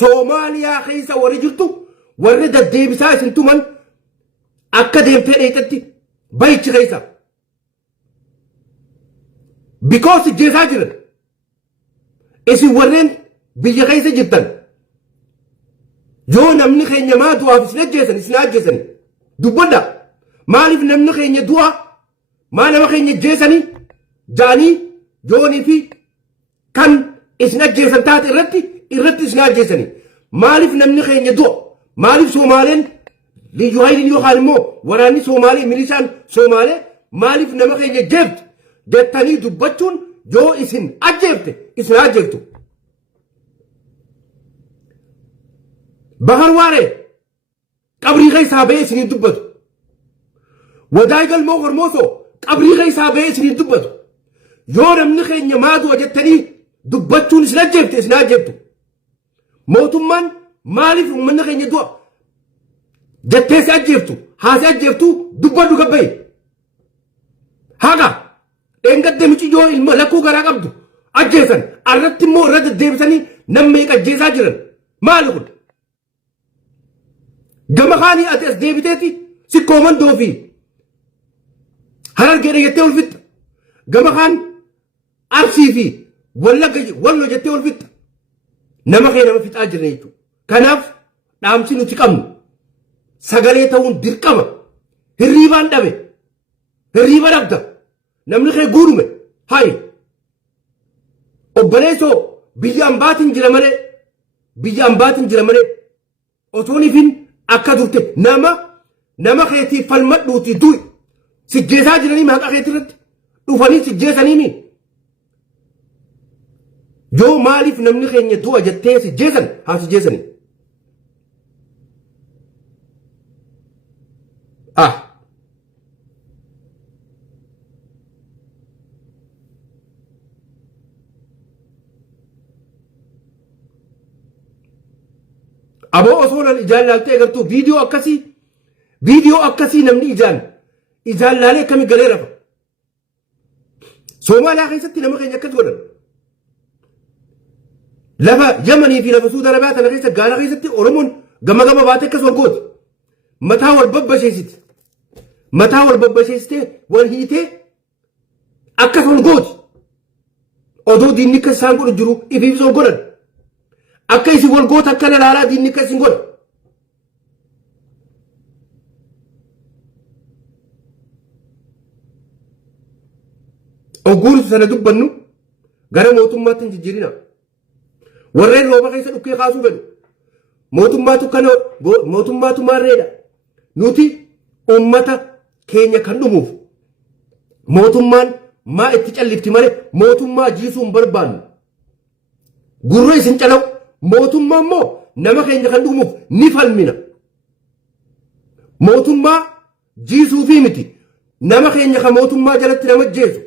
Somaaliyaa keessa warri jirtu warri deddeebisaa isin tuman akka deemtee dheexatti bayichi keessa because jeesaa jiran isin warreen biyya keessa jirtan yoo namni keenya maa du'aaf isin ajjeesani dubbadha maaliif namni keenya du'a maa nama keenya jeesanii jaanii yoonii fi kan isin ajjeesan taate irratti isin ajjeesanii maaliif namni keenya du'a maaliif Somaaleen liyyu hayliin yookaan immoo waraanni Somaalee milishaan Somaalee maaliif nama keenya jeeftu jettanii dubbachuun yoo isin ajjeefte isin ajjeeftu. Bahar Waaree qabrii keessaa ba'ee isin dubbatu. Wadaay galmoo hormoosoo qabrii keessaa ba'ee isin dubbatu. Yoo namni keenya maadu'a jettanii dubbachuun isin ajjeefte isin ajjeeftu. Mootummaan maaliif uummanni keenya du'a jettee si ajjeeftu haasi ajjeeftu dubbadhu gabbaye. Haga dheengadde miciyyoo ilma lakkuu garaa qabdu ajjeesan arratti immoo irra deddeebisanii nama meeqa ajjeesaa jiran maali kun? Gama kaanii ati as deebiteeti si koomandoo fi Harargeedha jettee ol fixxa. Gama kaan Arsii fi Walloo jettee ol fixxa. Nama kee nama fixaa jirna jechuudha. Kanaaf dhaamsi nuti qabnu sagalee ta'uun dirqama. Hirriibaan dhabe. Hirriiba dhabda. Namni kee guurume. Hayi. Obboleessoo biyya ambaatiin jira malee. Biyya ambaatiin jira malee. Otoon ifin akka durte nama keetiif falmadhuuti du'i. Sijjeesaa jiranii maaqa keetii irratti. Dhufanii sijjeesanii. Yoo maaliif namni keenya du'a jettee sijjeesan haa sijjeesanii. Aboo osoo nan ijaan laaltee agartuu viidiyoo akkasii namni ijaan laalee akkamii galee rafa. Somaaliyaa keessatti nama keenya akkas godhan. Lafa Yamanii fi lafa Suudi Arabiyaa tana keessa Gaanaa keessatti Oromoon gama baatee akkas wal gooti. Mataa wal babbasheessiti. Mataa wal babbasheessitee wal hiitee akkas wal gooti. Odoo diinni akkas isaan godhu jiru ifiifsoo godhan. Akka isin wal goota akka laalaa diinni akkas hin godha. Ogguun sana dubbannu gara mootummaatti hin jijjiirina. Warreen rooba keessa dhukkee kaasuu fedhu. Mootummaatu maarreedha. Nuti uummata keenya kan dhumuuf mootummaan maa itti callifti malee mootummaa jiisuu hin barbaannu. Gurra isin calawu mootummaa immoo nama keenya kan dhumuuf ni falmina. Mootummaa jiisuu fi miti nama keenya kan mootummaa jalatti nama jeesu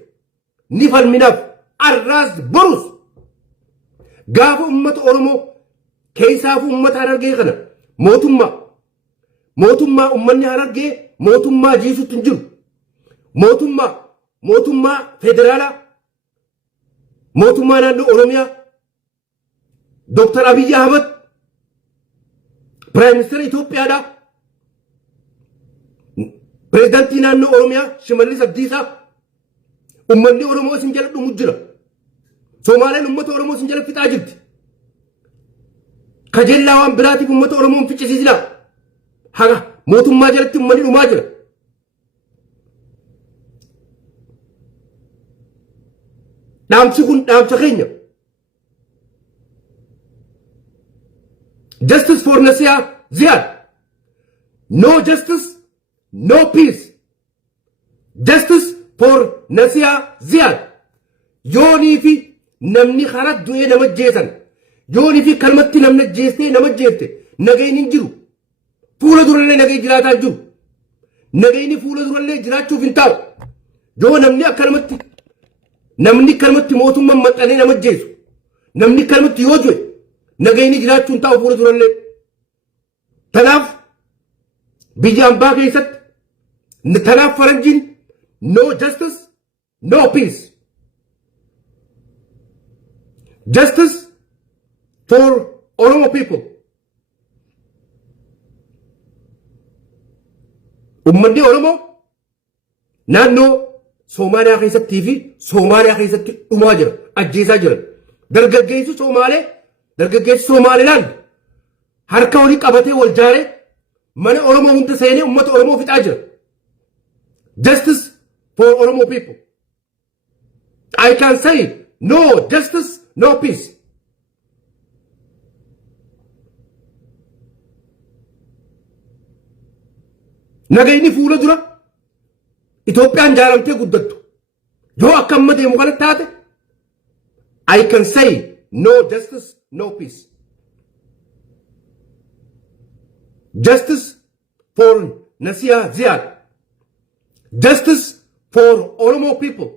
ni falminaaf arraas borus. Gaafa uummata Oromoo keessaafuu uummata Harargee kana mootummaa uummanni Harargee mootummaa jiisutti hin jiru. Mootummaa federaalaa mootummaa naannoo Oromiyaa Dr. Abiy Ahmed Prime Minister Itoophiyaadhaa Pireezidaantii naannoo Oromiyaa Shimallis Abdiisaa uummanni Oromoo isin jala dhumu jira. Somaaleen uummata Oromoo isin jala fixaa jirti. Kajeellaa waan biraatiif uummata Oromoo ficcisiisina. Haga mootummaa jalatti uummanni dhumaa jira. Dhaamsi kun dhaamsa keenya. Justice for Nasiha Ziyad. No justice, no peace. Justice for Nasiha Ziyad. Yoonii fi namni karaa du'ee nama jeesan. Yoonii fi kalmatti namni jeestee nama jeefte nagayni hin jiru. Fuula durallee nagay jiraataa jiru. Nagayni fuula durallee jiraachuuf hin taa'u. Yoo namni kalmatti mootummaan maxxanee nama jeesu. Namni kalmatti yoo du'e nagayni jiraachuu hin taa'u fuula durallee. Tanaaf biyya ambaa keessatti tanaaf faranjiin no justice, no peace. Justice for Oromo people. Uummanni Oromoo naannoo Soomaaliyaa keessattii fi Soomaaliyaa keessatti dhumaa jira, ajjeesaa jira. Dargaggeessi Somaalilaan harka walii qabatee wal jaaree mana Oromoo hunda seenee uummata Oromoo fixaa jira. Justice for Oromo people. I can say no justice, no peace. Nagayni fuula dura Itoophiyaan jaaramtee guddattu yoo akka amma deemu kana taate I can say no justice, no peace. Justice for Nasia Ziad. Justice for Oromo people.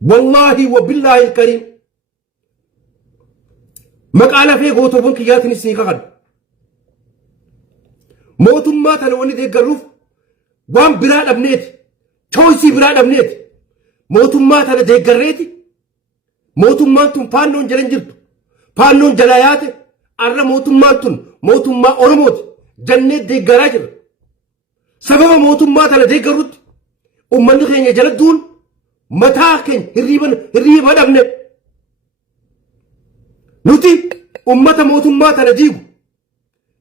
Wallahi wa billahi al-karim. Maqala fi gootowwan kiyyaatiin isin kaqan. Mootummaa tana wanni deeggaruuf waan biraa dhabneeti. Choice biraa dhabneeti. Mootummaa tana deeggarreeti. Mootummaan tun faannoon jala jirtu. Faannoon jala yaate arra mootummaan tun mootummaa Oromooti. Jannee deeggaraa jira. Sababa mootummaa tana deeggarutti ummanni keenya jala duun mataa keenya hirriiba dhabne. Nuti ummata mootummaa tana diigu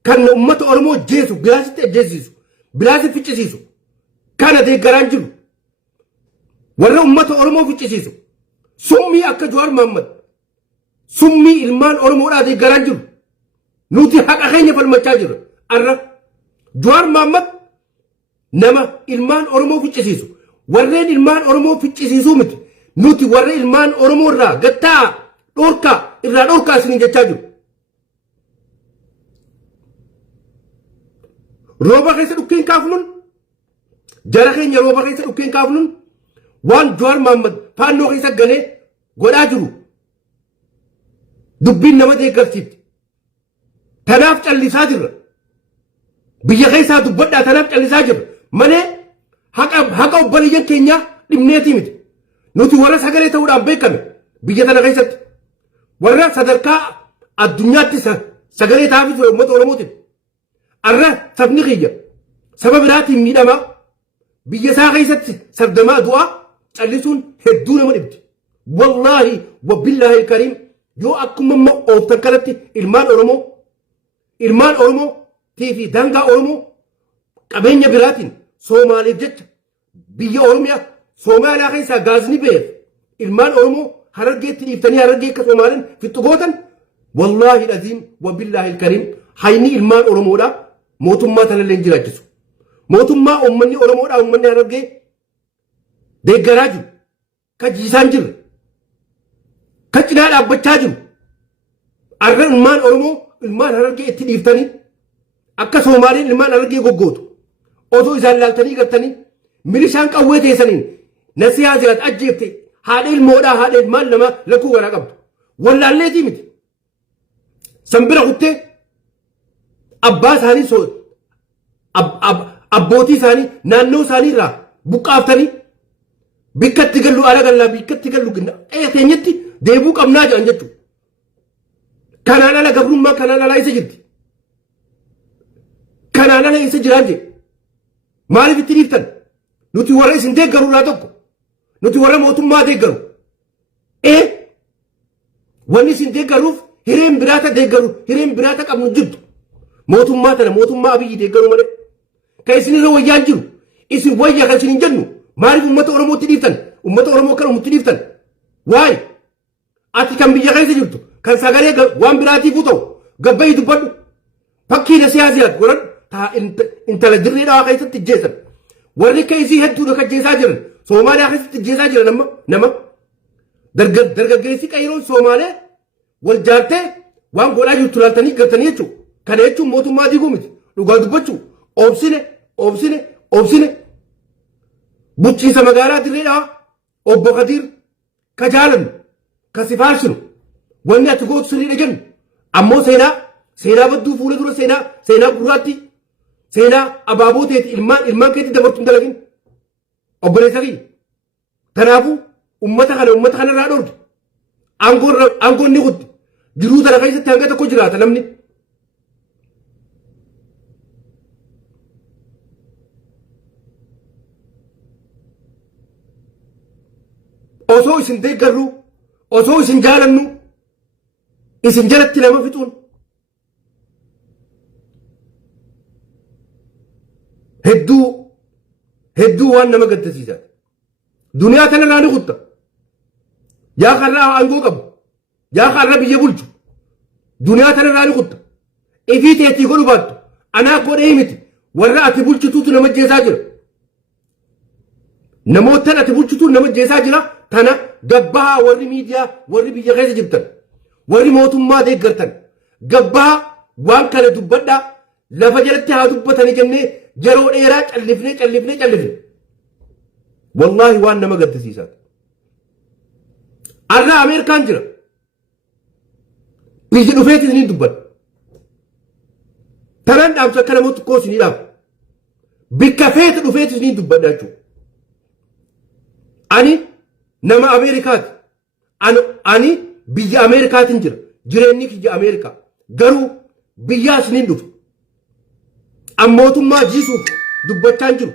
kan ummata Oromoo jeesu bilaasitti ajjeesisu bilaasi ficcisiisu kana deeggaraan jiru. Warra ummata Oromoo ficcisiisu summii akka Jawaar Mohaammed summii ilmaan Oromoodhaa deeggaraan jiru. Nuti haqa keenya falmachaa jirra. Arra Jawaar Mohaammed nama ilmaan Oromoo ficcisiisu warreen ilmaan Oromoo ficcisiisuu miti. Nuti warra ilmaan Oromoo irraa gattaa dhorkaa irraa dhorkaa isin jechaa jiru. Rooba keessa dhukkeen kaafnuun jara keenya rooba keessa dhukkeen kaafnuun waan Jawaar Mohaammed faannoo keessa galee godhaa jiru dubbiin nama deeggarsiifti. Tanaaf callisaa jirra. Biyya keessaa dubbadhaa tanaaf callisaa jirra. Malee haqa obboleeyyan keenyaa dhimneetii miti. Nuti warra sagalee ta'uudhaan beekame biyya tana keessatti warra sadarkaa addunyaatti sagalee ta'aa ture uummata Oromootiin. Arra sabni kiyya saba biraatiin miidhamaa biyya isaa keessatti sardamaa du'aa callisuun hedduu nama dhibdi. Wallaahi wa billaahi al-kariim yoo akkuma ooftan kanatti ilmaan Oromoo fi dangaa Oromoo qabeenya biraatiin Soomaaliif jecha biyya Oromiyaa Soomaaliyaa keessaa gaazni ba'eef ilmaan Oromoo Harargeetti dhiiftanii Harargee akka Soomaaliin fixxu gootan wallaahi al-aziim wa billaahi al-kariim hayni ilmaan Oromoodhaa mootummaa tanallee hin jiraachisu. Mootummaa uummanni Oromoodhaa uummanni Harargee deeggaraa jiru ka jiisaan jirre ka cinaa dhaabbachaa jiru arra ilmaan Oromoo ilmaan Harargee itti dhiiftanii akka Soomaaliin ilmaan Harargee goggootu otoo isaan laaltanii gartanii milishaan qawwee teessaniin Nasiyaa Ziyaad ajjeefte haadha ilmoodhaa haadha ilmaan namaa lakkuu garaa qabdu. Wallaalleetii miti. Sanbira kuttee abbaa isaanii abbootii isaanii naannoo isaanii irraa buqqaaftanii bikkatti gallu ala gallaa bikkatti gallu teenyetti deebuu qabnaa jedhan jechuudha. Kanaan ala gabrummaa kanaan alaa isa jirti. Kanaan ala isa jiraan jedhe. Maaliif itti dhiiftan? Nuti warra isin deeggaruudhaa tokko. Nuti warra mootummaa deeggaru. Wanni isin deeggaruuf hireen biraata deeggaru hireen biraata qabnu jirtu. Mootummaa tana mootummaa Abiyyi deeggaru malee. Kan isinirra wayyaan jiru. Isin wayyaa kan isin hin jennu. Maaliif uummata Oromootti dhiiftan? Uummata Oromoo kan umutti dhiiftan. Waay? Ati kan biyya keessa jirtu. Kan sagalee waan biraatiifuu ta'u. Gabbayii dubbadhu. Fakkii Nasiyaa Ziyaad godhan intala dirreedhaa keessatti ajjeesan. Warri keessii hedduudha kan ajjeesaa jiran. Soomaaliyaa keessatti ajjeesaa jiran nama. Dargaggeessi qayroon Soomaalee wal jaartee waan godhaa jirtu laaltanii gartanii jechuudha. Kana jechuun mootummaa diiguu miti. Dhugaa dubbachuu. Obsine. Bulchiinsa magaalaa dirreedhaa obbo Kadiir ka jaalannu ka si faarsinu. Wanni ati gootu sirriidha jennu. Ammoo seenaa badduu fuula dura seenaa gurraatti seenaa abaaboo teeti ilmaan keetti dabartu hin dalagin. Obboleessa kiyya. Kanaafuu ummata kanarraa dhorki. Aangoon ni kutti. Jiruu tana keessatti hanga tokko jiraata namni. Osoo isin deeggarru, osoo isin jaalannu, isin jalatti nama fixuun. Hedduu waan nama gaddisiisaati. duniyaa tanarraa ni kutta yaa karraa aangoo qabu yaa karra biyya bulchu duniyaa tanarraa ni kutta ifii teetii godhu baattu anaa godhee miti warra ati bulchituutu nama jeesaa jira namootan ati bulchituu nama jeesaa jira tana gabbahaa warri miidiyaa warri biyya keessa jirtan warri mootummaa deeggartan gabbahaa waan kana dubbadhaa lafa jalatti haa dubbatanii jennee yeroo dheeraa callifnee wallaahi waan nama gaddisiisaa arra Ameerikaan jira biyyi dhufeetis ni dubbadha tanaan dhaamsa akka namoota koos ni dhaamu bikka feete dhufeetis ni dubbadha jechuudha ani nama Ameerikaati ani biyya Ameerikaatiin jira jireenyi kiyya Ameerikaa garuu biyyaas ni dhufu ammootummaa jiisuuf dubbachaa jiru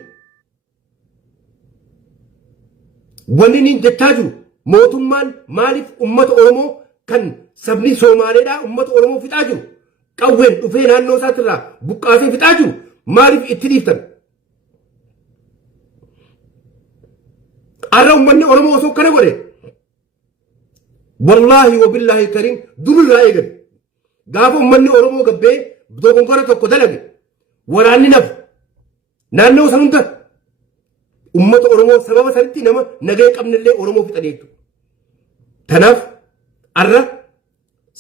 wanni ni jechaa jiru mootummaan maaliif ummata Oromoo kan sabni Somaaleedhaa ummata Oromoo fixaa jiru qawween dhufee naannoo isaatirraa buqqaasee fixaa jiru maaliif itti dhiiftan arra ummanni Oromoo osoo kana godhe wallaahi wabillaahi kariim durirraa eegale gaafa ummanni Oromoo gabbee dogongora tokko dalage waraanni nafu naannoo san hunda ummata Oromoo sababa sanitti nama nagaa qabnillee Oromoo fixaneetu tanaaf arra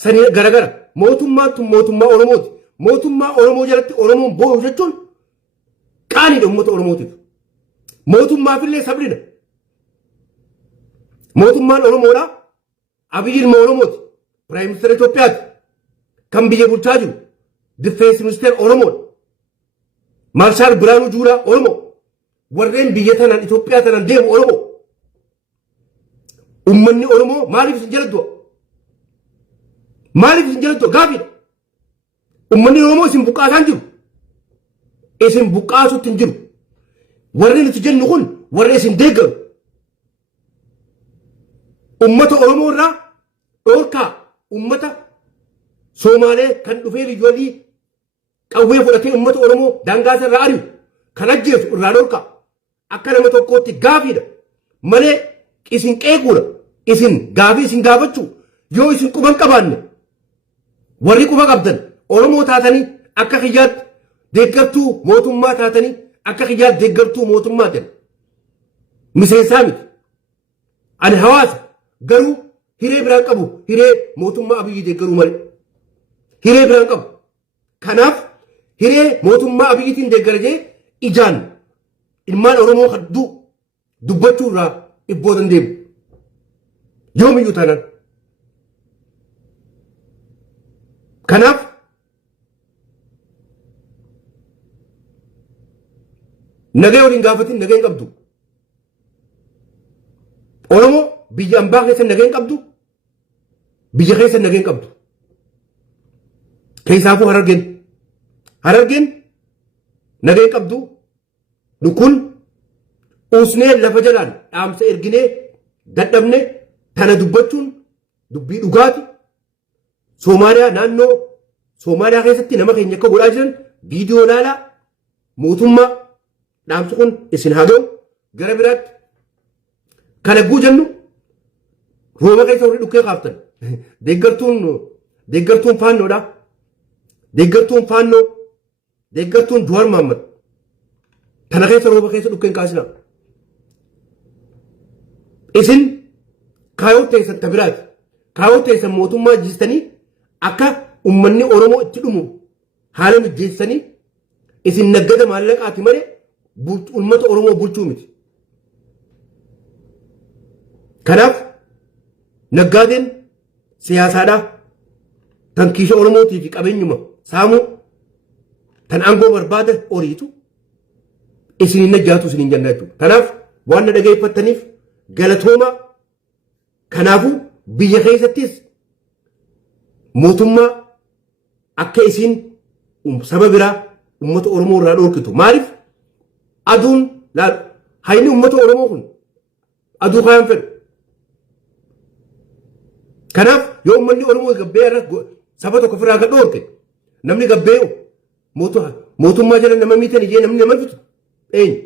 sanii garagara mootummaan tun mootummaa Oromooti mootummaa Oromoo jalatti Oromoon boo'u jechuun qaaniidha ummata Oromootiif mootummaafillee sabrina mootummaan Oromoodha Abiyyi ilma Oromooti Piraayim Ministeera Itoophiyaati kan biyya bulchaa jiru Difeensi Ministeera Oromoodha Maarshaal Biraanuu Juulaa Oromoo warreen biyya tanaan Itoophiyaa tanaan deemu Oromoo ummanni Oromoo maaliif isin jala du'a maaliif isin jala du'a gaafiidha ummanni Oromoo isin buqqaasaan jiru isin buqqaasutti hin jiru warri nuti jennu kun warri isin deeggaru ummata Oromoo irraa dhoorkaa ummata Somaalee kan dhufee biyyoolii qawwee fudhatee ummata Oromoo daangaa irraa ari'u kan ajjeesu irraa dhoorkaa akka nama tokkootti gaafiidha malee isin qeequudha isin gaafii isin gaafachuu yoo isin quban qabaanne warri quba qabdan Oromoo taatanii akka kiyyaatti deeggartuu mootummaa taatanii akka kiyyaatti deeggartuu mootummaa jenna miseensaa miti ani hawaasa garuu hiree biraan qabu hiree mootummaa Abiyyi deeggaruu malee hiree biraan qabu kanaaf hiree mootummaa Abiyyiitiin deeggarajee ijaan ilmaan Oromoo hadduu dubbachuu irraa ibboo dandeemu yoomiyyuu taanaan kanaaf nagaa waliin gaafatin nagaa hin qabdu Oromoo biyya ambaa keessa nagaa hin qabdu biyya keessa nagaa hin qabdu keessaafuu harargeen nagaa hin qabdu nu kun usnee lafa jalaan dhaamsa erginee dadhabne tana dubbachuun dubbii dhugaati Soomaaliyaa naannoo Soomaaliyaa keessatti nama keenya akka godhaa jiran viidiyoo laalaa mootummaa dhaamsi kun isin haa ga'u gara biraatti kana guu jennu rooba keessa warri dhukkee kaaftan deeggartuun faannoodha deeggartuun Jawaar Mohaammed tana keessa rooba keessa dhukkeen kaasina isin kaayoo teessan tabiraati kaayoo teessan mootummaa jijjiirtanii akka ummanni Oromoo itti dhumu haala mijeessanii isin naggada maallaqaati malee ummata Oromoo bulchuu miti kanaaf naggaadeen siyaasaadhaa tan kiisha Oromootii fi qabeenyuma saamuu tan aangoo barbaada oriitu isinin najjaatu isinin janna jechuudha kanaaf waan na dhageeffattaniif galatooma kanaafuu biyya keessattis mootummaa akka isin saba biraa ummata Oromoo irraa dhoorkitu maaliif aduun hayni ummata Oromoo kun aduu kaayaan fedhu kanaaf yoo ummanni Oromoo gabbee saba tokko firaa gad dhoorke namni gabbee mootummaa jala nama miitan ijee namni nama fitu eenyu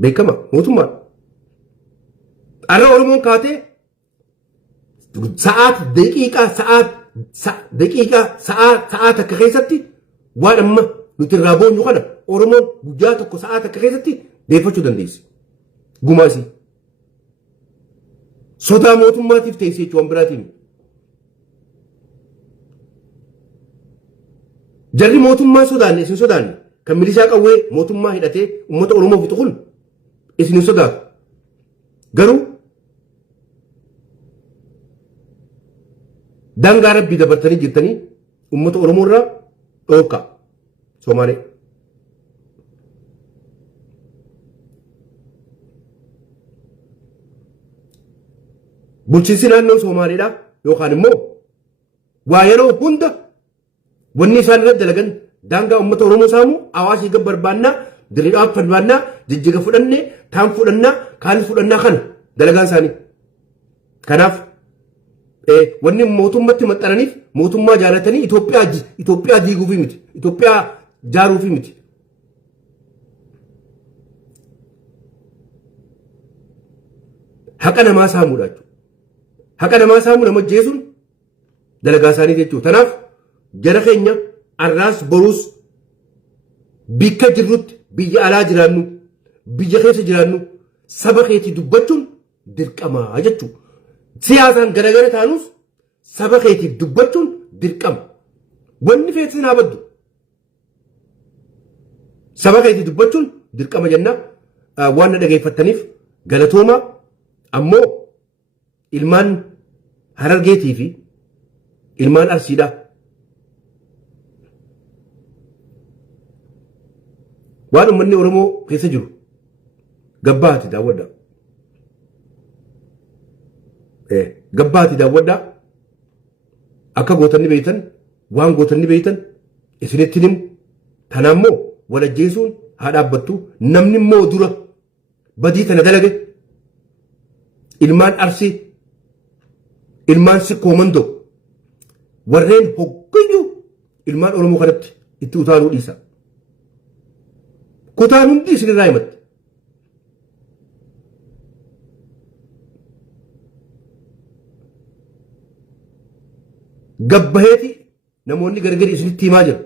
beekama mootummaa arra oromoon kaatee sa'aat takka keessatti waan amma nuti irraa boonyu kana oromoon guyyaa tokko sa'aat takka keessatti deeffachuu dandeessi gumaasii sodaa mootummaatiif teessee jechuun biraatiin jarri mootummaa sodaanne isin sodaanne kan milishaa qawwee mootummaa hidhatee uummata oromoo fixu kun isin sodaatu garuu daangaa rabbii dabartanii jirtanii uummata oromoo irraa dhoorkaa Somaalee. Bulchiinsi naannoo Somaaleedhaa yookaan immoo waa yeroo hunda wanni isaan irratti dalagan daangaa uummata oromoo saamuu hawaasii gab barbaannaa diriidhaaf barbaannaa jijjiga fudhannee taan fudhannaa kaan fudhannaa kana dalagaan isaanii. Kanaaf wanni mootummatti maxxananiif mootummaa jaalatanii Itoophiyaa diiguufi miti Itoophiyaa jaaruufi miti. Haqa namaa saamuudha jechuudha. Haqa namaa saamuu nama jeesuun dalagaa isaanii jechuudha. Kanaaf jara keenya arraas boruus bikka jirrutti biyya alaa jiraannu biyya keessa jiraannu saba keetii dubbachuun dirqamaa jechuudha. Siyaasaan garagara taanus saba keetiif dubbachuun dirqama. Wanni feetis naa baddu. Saba keetiif dubbachuun dirqama jenna waan na dhageeffattaniif galatooma ammoo ilmaan Harargeetii fi ilmaan Arsiidhaa. Waan uummanni Oromoo keessa jiru gabbaati daawwadhaa. Gabbaati daawwadhaa. Akka gootanni beeytan waan gootanni beeytan isinitti himu. Tanaa immoo walajjeesuun haa dhaabbattu. Namni immoo dura badii tana dalage ilmaan Arsii ilmaan Sikkoo Mandoo warreen hoggayyuu ilmaan Oromoo kanatti itti utaaluu dhiisa. Kutaan hundi isinirraa himatti. Gabbaheeti namoonni gargari isinitti himaa jiru.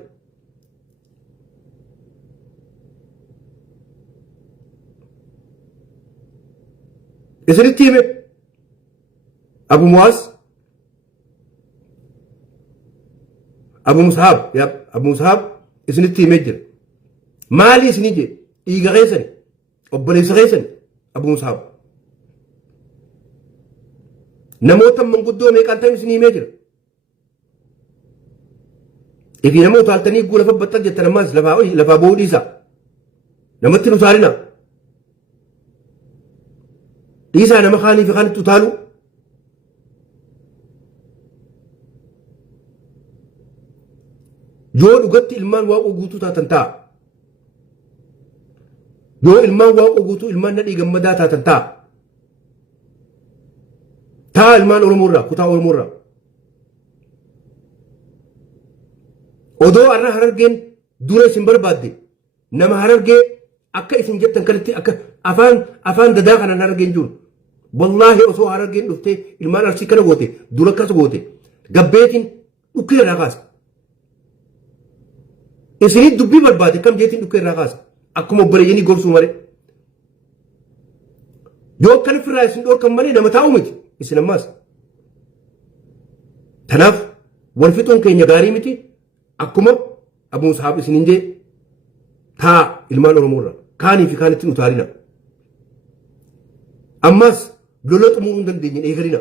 Isinitti hime Abu Mu'aaz Abu Mus'ab isinitti himee jira. Maali isinii jedhe dhiiga keessani obboleessa keessani Abu Mus'ab namoota manguddoo meeqaan ta'an isinii himee jira. Ifi namoota utaaltanii guu lafa baxxan jettan ammaas lafaa ba'uu dhiisa. Namatti hin utaalina. Dhiisaa nama kaanii fi kaanitti utaalu. Yoo dhugatti ilmaan waaqoo guutuu taatan ta'a. Yoo ilmaan waaqoo guutuu ilmaan nadhii gammadaa taatan ta'a. Ta'a ilmaan Oromoo irraa kutaa Oromoo irraa. Odoo arra Harargeen dura isin barbaadde nama Harargee akka isin jettan kanatti akka afaan dadaa kanaan Harargeen jiru. Wallaahi osoo Harargeen dhuftee ilmaan Arsii kana goote dura akkas goote gabbeetiin dhukkee irraa kaasa. Isinii dubbii barbaade kam jeetiin dhukkee irraa kaasa. Akkuma obboleeyyanii gorsuu malee. Yoo akkan ofirraa isin dhoorkan malee nama taa'u miti isin ammaas. Tanaaf wal fixuun keenya gaarii miti. Akkuma Abu Mus'ab isiniin jee taa ilmaan Oromoo irraa kaanii fi kaanitti utaalina. Ammas lola xumuruu hin dandeenye eegalina.